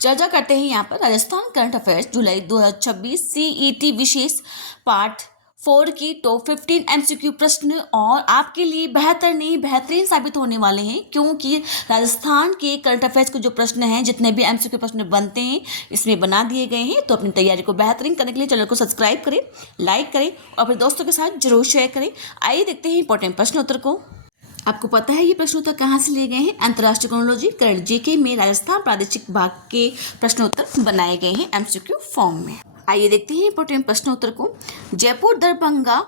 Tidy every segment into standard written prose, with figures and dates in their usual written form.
चर्चा करते हैं यहाँ पर राजस्थान करंट अफेयर्स जुलाई 2026 सीईटी विशेष पार्ट 4 की टॉप 15 एमसीक्यू प्रश्न और आपके लिए बेहतर नहीं बेहतरीन साबित होने वाले हैं, क्योंकि राजस्थान के करंट अफेयर्स के जो प्रश्न हैं, जितने भी एमसीक्यू प्रश्न बनते हैं इसमें बना दिए गए हैं। तो अपनी तैयारी को बेहतरीन करने के लिए चैनल को सब्सक्राइब करें, लाइक करें और अपने दोस्तों के साथ जरूर शेयर करें। आइए देखते हैं इंपॉर्टेंट प्रश्न उत्तर को। आपको पता है ये प्रश्नोत्तर कहाँ से लिए गए हैं? अंतर्राष्ट्रीय क्रोनोलॉजी करंट जीके में राजस्थान प्रादेशिक भाग के प्रश्नोत्तर बनाए गए हैं एमसीक्यू फॉर्म में। आइए देखते हैं इंपॉर्टेंट प्रश्नोत्तर को। जयपुर दरभंगा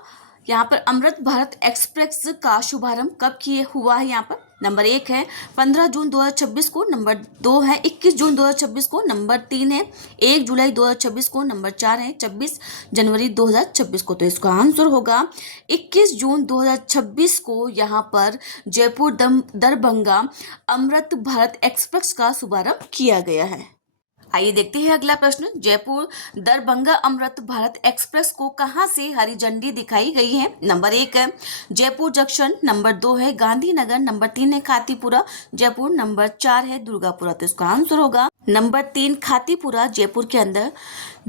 यहाँ पर अमृत भारत एक्सप्रेस का शुभारंभ कब किए हुआ है? यहाँ पर नंबर 1 है 15 जून 2026 को, नंबर 2 है 21 जून 2026 को, नंबर 3 है 1 जुलाई 2026 को, नंबर 4 है 26 जनवरी 2026 को। तो इसका आंसर होगा 21 जून 2026 को यहाँ पर जयपुर दरभंगा अमृत भारत एक्सप्रेस का शुभारंभ किया गया है। आइए देखते हैं अगला प्रश्न। जयपुर दरभंगा अमृत भारत एक्सप्रेस को कहां से हरी झंडी दिखाई गई है? नंबर 1 है जयपुर जंक्शन, नंबर 2 है गांधीनगर, नंबर 3 है खातीपुरा जयपुर, नंबर 4 है दुर्गापुरा। तो इसका आंसर होगा नंबर 3 खातीपुरा जयपुर के अंदर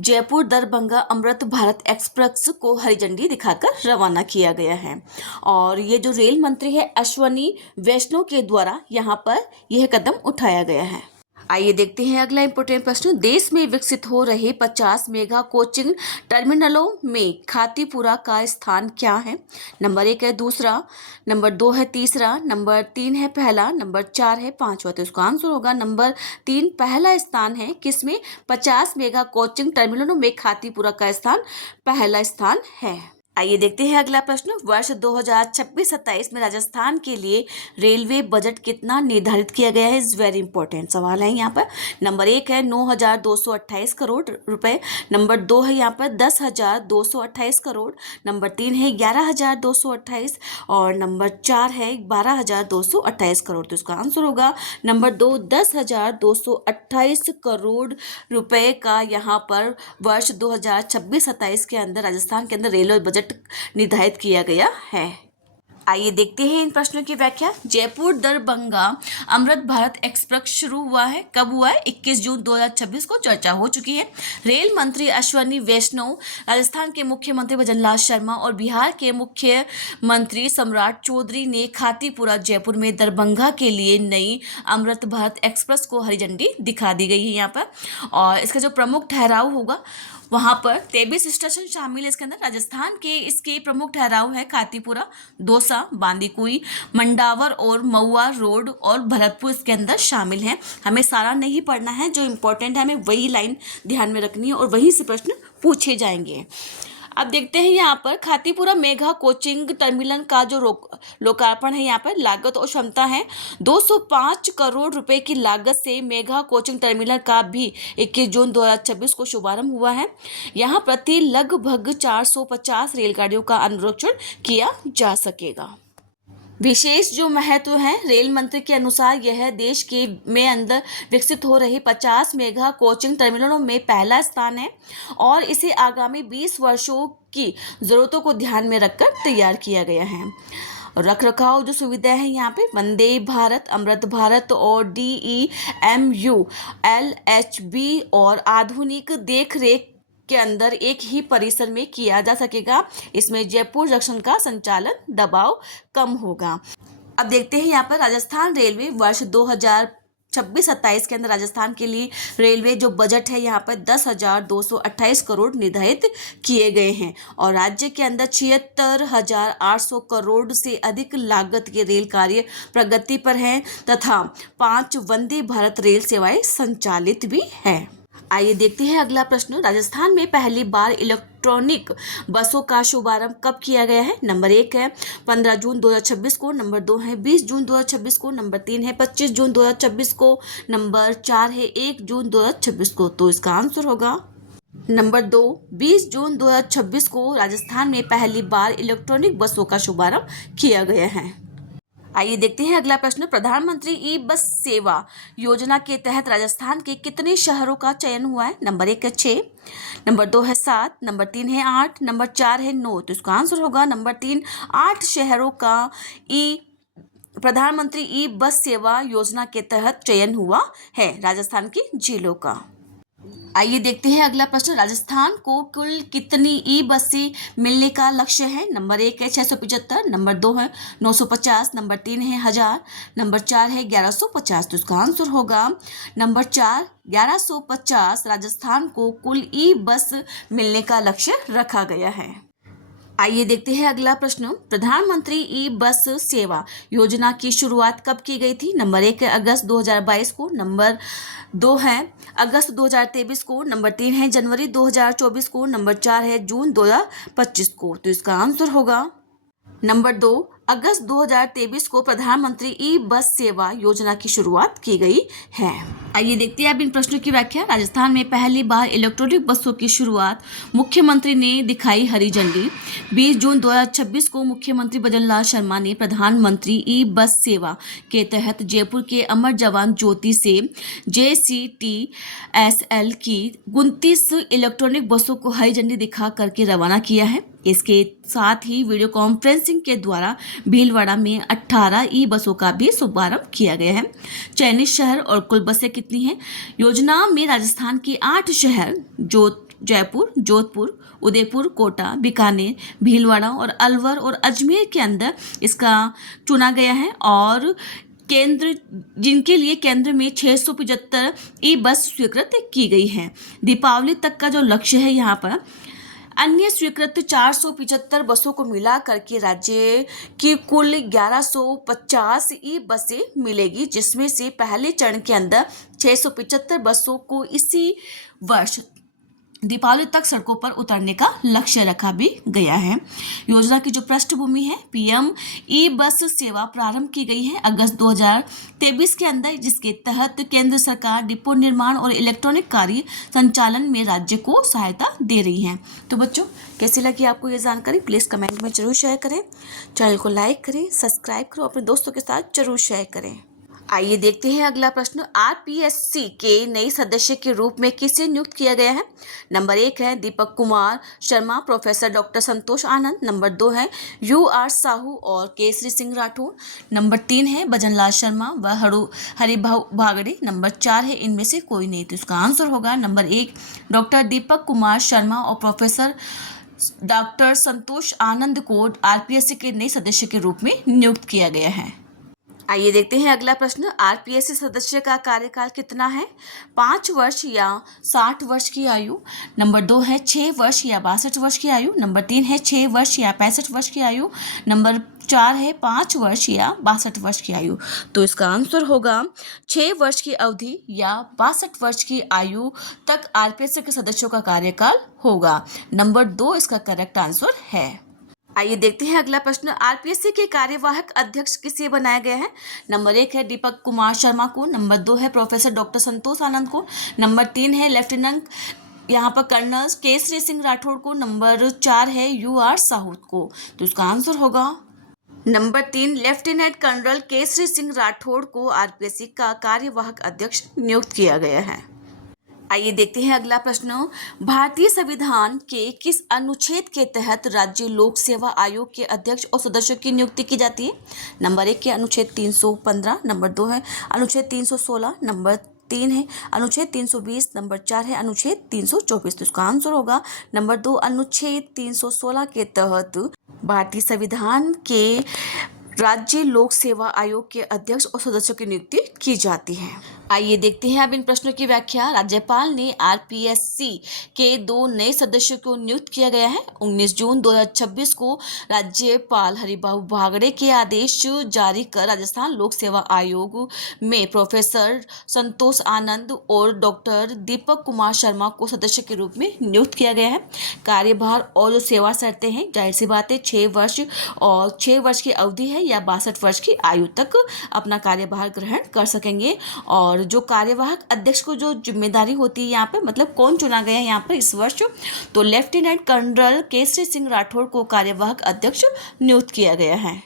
जयपुर दरभंगा अमृत भारत एक्सप्रेस को हरी झंडी दिखाकर रवाना किया गया है। और ये जो रेल मंत्री है अश्वनी वैष्णव के द्वारा यहाँ पर यह कदम उठाया गया है। आइए देखते हैं अगला इंपॉर्टेंट प्रश्न। देश में विकसित हो रहे 50 मेगा कोचिंग टर्मिनलों में खातीपुरा का स्थान क्या है? नंबर 1 है दूसरा, नंबर 2 है तीसरा, नंबर 3 है पहला, नंबर 4 है पांचवा। तो इसका आंसर होगा नंबर 3 पहला स्थान है। किसमें? 50 मेगा कोचिंग टर्मिनलों में खातीपुरा का स्थान पहला स्थान है। आइए देखते हैं अगला प्रश्न। वर्ष 2026-27 में राजस्थान के लिए रेलवे बजट कितना निर्धारित किया गया है? इज वेरी इंपॉर्टेंट सवाल है यहाँ पर। नंबर 1 है 9,228 करोड़ रुपए, नंबर 2 है यहाँ पर 10,228 करोड़, नंबर 3 है 11,228 और नंबर 4 है 12,228 करोड़। तो इसका आंसर होगा नंबर 2 10,228 करोड़ रुपए का यहाँ पर वर्ष 2026-27 के अंदर राजस्थान के अंदर रेलवे बजट निर्धारित किया गया है। आइए देखते हैं इन प्रश्नों की व्याख्या। जयपुर दरभंगा अमृत भारत एक्सप्रेस शुरू हुआ है, कब हुआ है? 21 जून 2026 को। चर्चा हो चुकी है। रेल मंत्री अश्वनी वैष्णव, राजस्थान के मुख्यमंत्री भजनलाल शर्मा और बिहार के मुख्यमंत्री सम्राट चौधरी ने खातीपुरा जयपुर में दरभंगा के लिए नई अमृत भारत एक्सप्रेस को हरी झंडी दिखा दी गई है यहाँ पर। और इसका जो प्रमुख ठहराव होगा वहाँ पर 23 स्टेशन शामिल है इसके अंदर। राजस्थान के इसके प्रमुख ठहराव है खातीपुरा, दौसा, बांदीकुई, मंडावर और महुआ रोड और भरतपुर इसके अंदर शामिल हैं। हमें सारा नहीं पढ़ना है, जो इम्पोर्टेंट है हमें वही लाइन ध्यान में रखनी है और वहीं से प्रश्न पूछे जाएंगे। अब देखते हैं यहाँ पर खातीपुरा मेगा कोचिंग टर्मिनल का जो लोकार्पण है। यहाँ पर लागत और क्षमता है 205 करोड़ रुपए की लागत से मेगा कोचिंग टर्मिनल का भी 21 जून 2026 को शुभारंभ हुआ है। यहाँ प्रति लगभग 450 रेलगाड़ियों का अनुरक्षण किया जा सकेगा। विशेष जो महत्व है, रेल मंत्री के अनुसार यह देश के में अंदर विकसित हो रही 50 मेगा कोचिंग टर्मिनलों में पहला स्थान है और इसे आगामी 20 वर्षों की ज़रूरतों को ध्यान में रखकर तैयार किया गया है। रखरखाव जो सुविधाएं हैं यहाँ पे वंदे भारत, अमृत भारत और DEMU, LHB और आधुनिक देखरेख के अंदर एक ही परिसर में किया जा सकेगा। इसमें जयपुर जंक्शन का संचालन दबाव कम होगा। अब देखते हैं यहाँ पर राजस्थान रेलवे वर्ष 2026-27 के अंदर राजस्थान के लिए रेलवे जो बजट है यहाँ पर 10,228 करोड़ निर्धारित किए गए हैं और राज्य के अंदर 76,800 करोड़ से अधिक लागत के रेल कार्य प्रगति पर हैं तथा 5 वंदे भारत रेल सेवाएं संचालित भी हैं। आइए देखते हैं अगला प्रश्न। राजस्थान में पहली बार इलेक्ट्रॉनिक बसों का शुभारंभ कब किया गया है? नंबर 1 है 15 जून 2026 को, नंबर 2 है 20 जून 2026 को, नंबर 3 है 25 जून 2026 को, नंबर 4 है 1 जून 2026 को। तो इसका आंसर होगा नंबर 2 20 जून 2026 को राजस्थान में पहली बार इलेक्ट्रॉनिक बसों का शुभारंभ किया गया है। आइए देखते हैं अगला प्रश्न। प्रधानमंत्री ई बस सेवा योजना के तहत राजस्थान के कितने शहरों का चयन हुआ है? नंबर 1 है 6, नंबर 2 है 7, नंबर 3 है 8, नंबर 4 है 9। तो इसका आंसर होगा नंबर 3 8 शहरों का ई प्रधानमंत्री ई बस सेवा योजना के तहत चयन हुआ है राजस्थान की जिलों का। आइए देखते हैं अगला प्रश्न। राजस्थान को कुल कितनी ई बसें मिलने का लक्ष्य है? नंबर 1 है 675, नंबर 2 है 950, नंबर 3 है 1000, नंबर 4 है 1150। तो इसका आंसर होगा नंबर 4 1150। राजस्थान को कुल ई बस मिलने का लक्ष्य रखा गया है। आइए देखते हैं अगला प्रश्न। प्रधानमंत्री ई बस सेवा योजना की शुरुआत कब की गई थी? नंबर 1 है अगस्त 2022 को, नंबर 2 है अगस्त 2023 को, नंबर 3 है जनवरी 2024 को, नंबर 4 है जून 2025 को। तो इसका आंसर होगा नंबर 2 अगस्त 2023 को प्रधानमंत्री ई बस सेवा योजना की शुरुआत की गई है। आइए देखते हैं अब इन प्रश्नों की व्याख्या। राजस्थान में पहली बार इलेक्ट्रॉनिक बसों की शुरुआत मुख्यमंत्री ने दिखाई हरी झंडी। 20 जून 2026 को मुख्यमंत्री भजनलाल शर्मा ने प्रधानमंत्री ई बस सेवा के तहत जयपुर के अमर जवान ज्योति से JCTSL की 29 इलेक्ट्रॉनिक बसों को हरी झंडी दिखा करके रवाना किया है। इसके साथ ही वीडियो कॉन्फ्रेंसिंग के द्वारा भीलवाड़ा में 18 ई बसों का भी शुभारंभ किया गया है। चयनित शहर और कुल बसें कितनी हैं? योजना में राजस्थान के 8 शहर जयपुर, जोधपुर, उदयपुर, कोटा, बीकानेर, भीलवाड़ा और अलवर और अजमेर के अंदर इसका चुना गया है और जिनके लिए केंद्र में 675 ई बस स्वीकृत की गई है। दीपावली तक का जो लक्ष्य है यहाँ पर अन्य स्वीकृत 475 बसों को मिला करके राज्य की कुल 1150 ई बसें मिलेगी, जिसमें से पहले चरण के अंदर 675 बसों को इसी वर्ष दीपावली तक सड़कों पर उतारने का लक्ष्य रखा भी गया है। योजना की जो पृष्ठभूमि है, पीएम ई बस सेवा प्रारंभ की गई है अगस्त 2023 के अंदर, जिसके तहत केंद्र सरकार डिपो निर्माण और इलेक्ट्रॉनिक कार्य संचालन में राज्य को सहायता दे रही है। तो बच्चों, कैसी लगी आपको ये जानकारी? प्लीज़ कमेंट में जरूर शेयर करें, चैनल को लाइक करें, सब्सक्राइब करो, अपने दोस्तों के साथ जरूर शेयर करें। आइए देखते हैं अगला प्रश्न। RPSC के नए सदस्य के रूप में किसे नियुक्त किया गया है? नंबर 1 है Deepak Kumar Sharma, professor doctor Santosh Anand, number 2 है UR साहू और केसरी सिंह राठौर, नंबर 3 है भजनलाल शर्मा व हरिभाऊ भागड़े, नंबर 4 है इनमें से कोई नहीं। तो इसका आंसर होगा नंबर 1 डॉक्टर दीपक कुमार शर्मा और प्रोफेसर डॉक्टर संतोष आनंद को RPSC के नए सदस्य के रूप में नियुक्त किया गया है। आइए देखते हैं अगला प्रश्न। RPSC सदस्य का कार्यकाल कितना है? 5 वर्ष या 60 वर्ष की आयु, नंबर 2 है 6 वर्ष या 62 वर्ष की आयु, नंबर 3 है 6 वर्ष या 65 वर्ष की आयु, नंबर 4 है 5 वर्ष या 62 वर्ष की आयु। तो इसका आंसर होगा 6 वर्ष की अवधि या 62 वर्ष की आयु तक RPSC के सदस्यों का कार्यकाल होगा। नंबर 2 इसका करेक्ट आंसर है। आइए देखते हैं अगला प्रश्न। RPSC के कार्यवाहक अध्यक्ष किसे बनाया गया है? नंबर 1 है दीपक कुमार शर्मा को, नंबर 2 है प्रोफेसर डॉक्टर संतोष आनंद को, नंबर 3 है लेफ्टिनेंट यहाँ पर कर्नल केसरी सिंह राठौड़ को, नंबर 4 है UR साहू को। तो इसका आंसर होगा number 3 lieutenant colonel Kesari Singh Rathore को RPSC का कार्यवाहक अध्यक्ष नियुक्त किया गया है। आइए देखते हैं अगला प्रश्न। भारतीय संविधान के किस अनुच्छेद के तहत राज्य लोक सेवा आयोग के अध्यक्ष और सदस्यों की नियुक्ति की जाती है? नंबर 1 के अनुच्छेद 315, नंबर 2 है अनुच्छेद 316, नंबर 3 है अनुच्छेद 320, नंबर 4 है अनुच्छेद 324। तो इसका आंसर होगा नंबर 2 अनुच्छेद 316 के तहत भारतीय संविधान के राज्य लोक सेवा आयोग के अध्यक्ष और सदस्यों की नियुक्ति की जाती है। आइए देखते हैं अब इन प्रश्नों की व्याख्या। राज्यपाल ने RPSC के 2 नए सदस्यों को नियुक्त किया गया है। 19 जून 2026 को राज्यपाल हरिभाऊ भागड़े के आदेश जारी कर राजस्थान लोक सेवा आयोग में प्रोफेसर संतोष आनंद और डॉक्टर दीपक कुमार शर्मा को सदस्य के रूप में नियुक्त किया गया है। कार्यभार और जो सेवा शर्तें हैं, जाहिर सी बात है 6 वर्ष और 6 वर्ष की अवधि है या 62 वर्ष की आयु तक अपना कार्यभार ग्रहण कर सकेंगे। और जो कार्यवाहक अध्यक्ष को जो जिम्मेदारी होती है यहाँ पे, मतलब कौन चुना गया है यहाँ पर इस वर्ष, तो लेफ्टिनेंट कर्नल केसरी सिंह राठौड़ को कार्यवाहक अध्यक्ष नियुक्त किया गया है।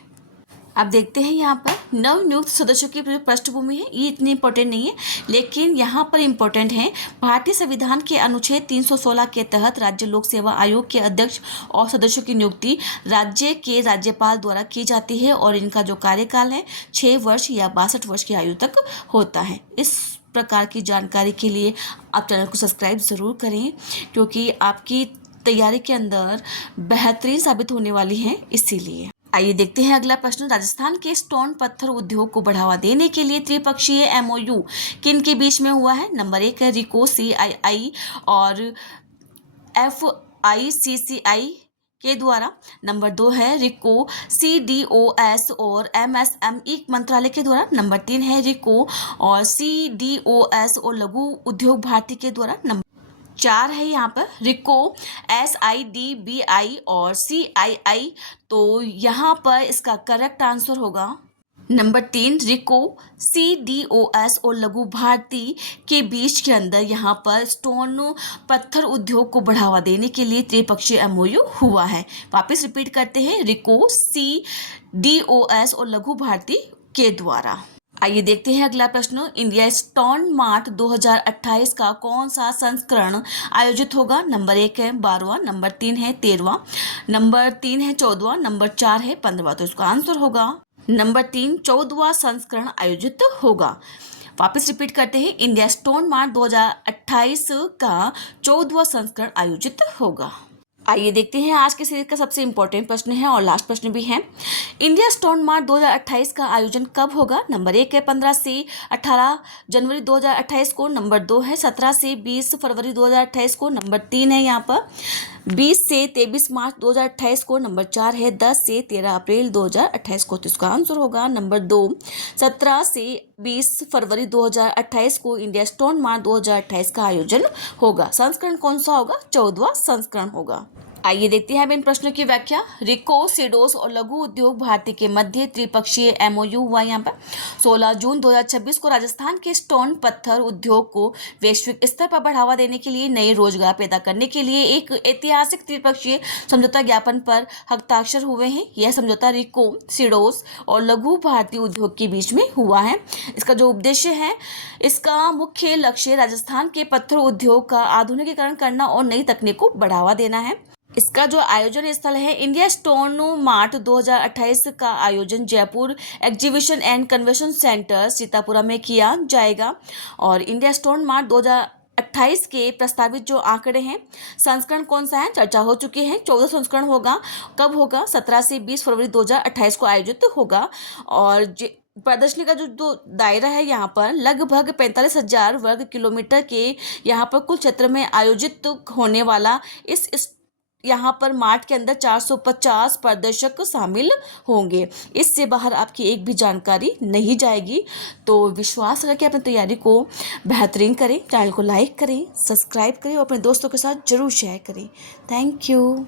आप देखते हैं यहाँ पर नवनियुक्त सदस्यों की पृष्ठभूमि है, ये इतनी इंपॉर्टेंट नहीं है, लेकिन यहाँ पर इंपॉर्टेंट है। भारतीय संविधान के अनुच्छेद 316 के तहत राज्य लोक सेवा आयोग के अध्यक्ष और सदस्यों की नियुक्ति राज्य के राज्यपाल द्वारा की जाती है और इनका जो कार्यकाल है 6 वर्ष या 62 वर्ष की आयु तक होता है। इस प्रकार की जानकारी के लिए आप चैनल को सब्सक्राइब ज़रूर करें, क्योंकि आपकी तैयारी के अंदर बेहतरीन साबित होने वाली है, इसीलिए। आइए देखते हैं अगला प्रश्न। राजस्थान के स्टोन पत्थर उद्योग को बढ़ावा देने के लिए त्रिपक्षीय एमओयू किन के बीच में हुआ है? नंबर 1 है रिको CII और FICCI के द्वारा। नंबर 2 है रिको CDOS और MSME मंत्रालय के द्वारा। नंबर 3 है रिको और CDOS और लघु उद्योग भारती के द्वारा। नंबर 4 है यहाँ पर रिको SIDBI और CII। तो यहाँ पर इसका करेक्ट आंसर होगा नंबर 3 रिको CDOS और लघु भारती के बीच के अंदर यहाँ पर स्टोन पत्थर उद्योग को बढ़ावा देने के लिए त्रिपक्षीय MOU हुआ है। वापस रिपीट करते हैं, रिको CDOS और लघु भारती के द्वारा। आइए देखते हैं अगला प्रश्न। इंडिया स्टोन मार्ट 2028 का कौन सा संस्करण आयोजित होगा? नंबर 1 है 12वां, नंबर 3 है 13वां, नंबर 3 है 14वां, नंबर 4 है 15वां। तो इसका आंसर होगा नंबर 3 14वां संस्करण आयोजित होगा। वापस रिपीट करते हैं, इंडिया स्टोन मार्ट 2028 का 14वां संस्करण आयोजित होगा। आइए देखते हैं आज के सीरीज का सबसे इम्पोर्टेंट प्रश्न है और लास्ट प्रश्न भी है। इंडिया स्टोन मार्ट 2028 का आयोजन कब होगा? नंबर 1 है 15 से 18 जनवरी 2028 को, नंबर 2 है 17 से 20 फरवरी 2028 को, नंबर 3 है यहाँ पर 20 से 23 मार्च 2028 को, नंबर 4 है 10 से 13 अप्रैल 2028 को। तो इसका आंसर होगा नंबर 2 17 से 20 फरवरी 2028 को इंडिया स्टोन मार्ट 2028 का आयोजन होगा। संस्करण कौन सा होगा? 14वां संस्करण होगा। आइए देखते हैं अब इन प्रश्नों की व्याख्या। रिको सीडोस और लघु उद्योग भारती के मध्य त्रिपक्षीय MOU हुआ यहाँ पर 16 जून 2026 को। राजस्थान के स्टोन पत्थर उद्योग को वैश्विक स्तर पर बढ़ावा देने के लिए नए रोजगार पैदा करने के लिए एक ऐतिहासिक त्रिपक्षीय समझौता ज्ञापन पर हस्ताक्षर हुए हैं। यह समझौता रिको सीडोस और लघु भारतीय उद्योग के बीच में हुआ है। इसका जो उद्देश्य है, इसका मुख्य लक्ष्य राजस्थान के पत्थर उद्योग का आधुनिकीकरण करना और नई तकनीक को बढ़ावा देना है। इसका जो आयोजन स्थल है, इंडिया स्टोन मार्ट 2028 का आयोजन Jaipur exhibition and convention centre Sitapura में किया जाएगा। और इंडिया स्टोन मार्ट 2028 के प्रस्तावित जो आंकड़े हैं, संस्करण कौन सा है, चर्चा हो चुकी है। 14 संस्करण होगा। कब होगा? 17 से 20 फरवरी 2028 को आयोजित होगा। और प्रदर्शनी का जो दायरा है यहाँ पर लगभग 45,000 वर्ग किलोमीटर के यहाँ पर कुल क्षेत्र में आयोजित होने वाला इस यहाँ पर मार्ट के अंदर 450 प्रदर्शक शामिल होंगे। इससे बाहर आपकी एक भी जानकारी नहीं जाएगी। तो विश्वास रखें, अपनी तैयारी को बेहतरीन करें, चैनल को लाइक करें, सब्सक्राइब करें और अपने दोस्तों के साथ जरूर शेयर करें। Thank you.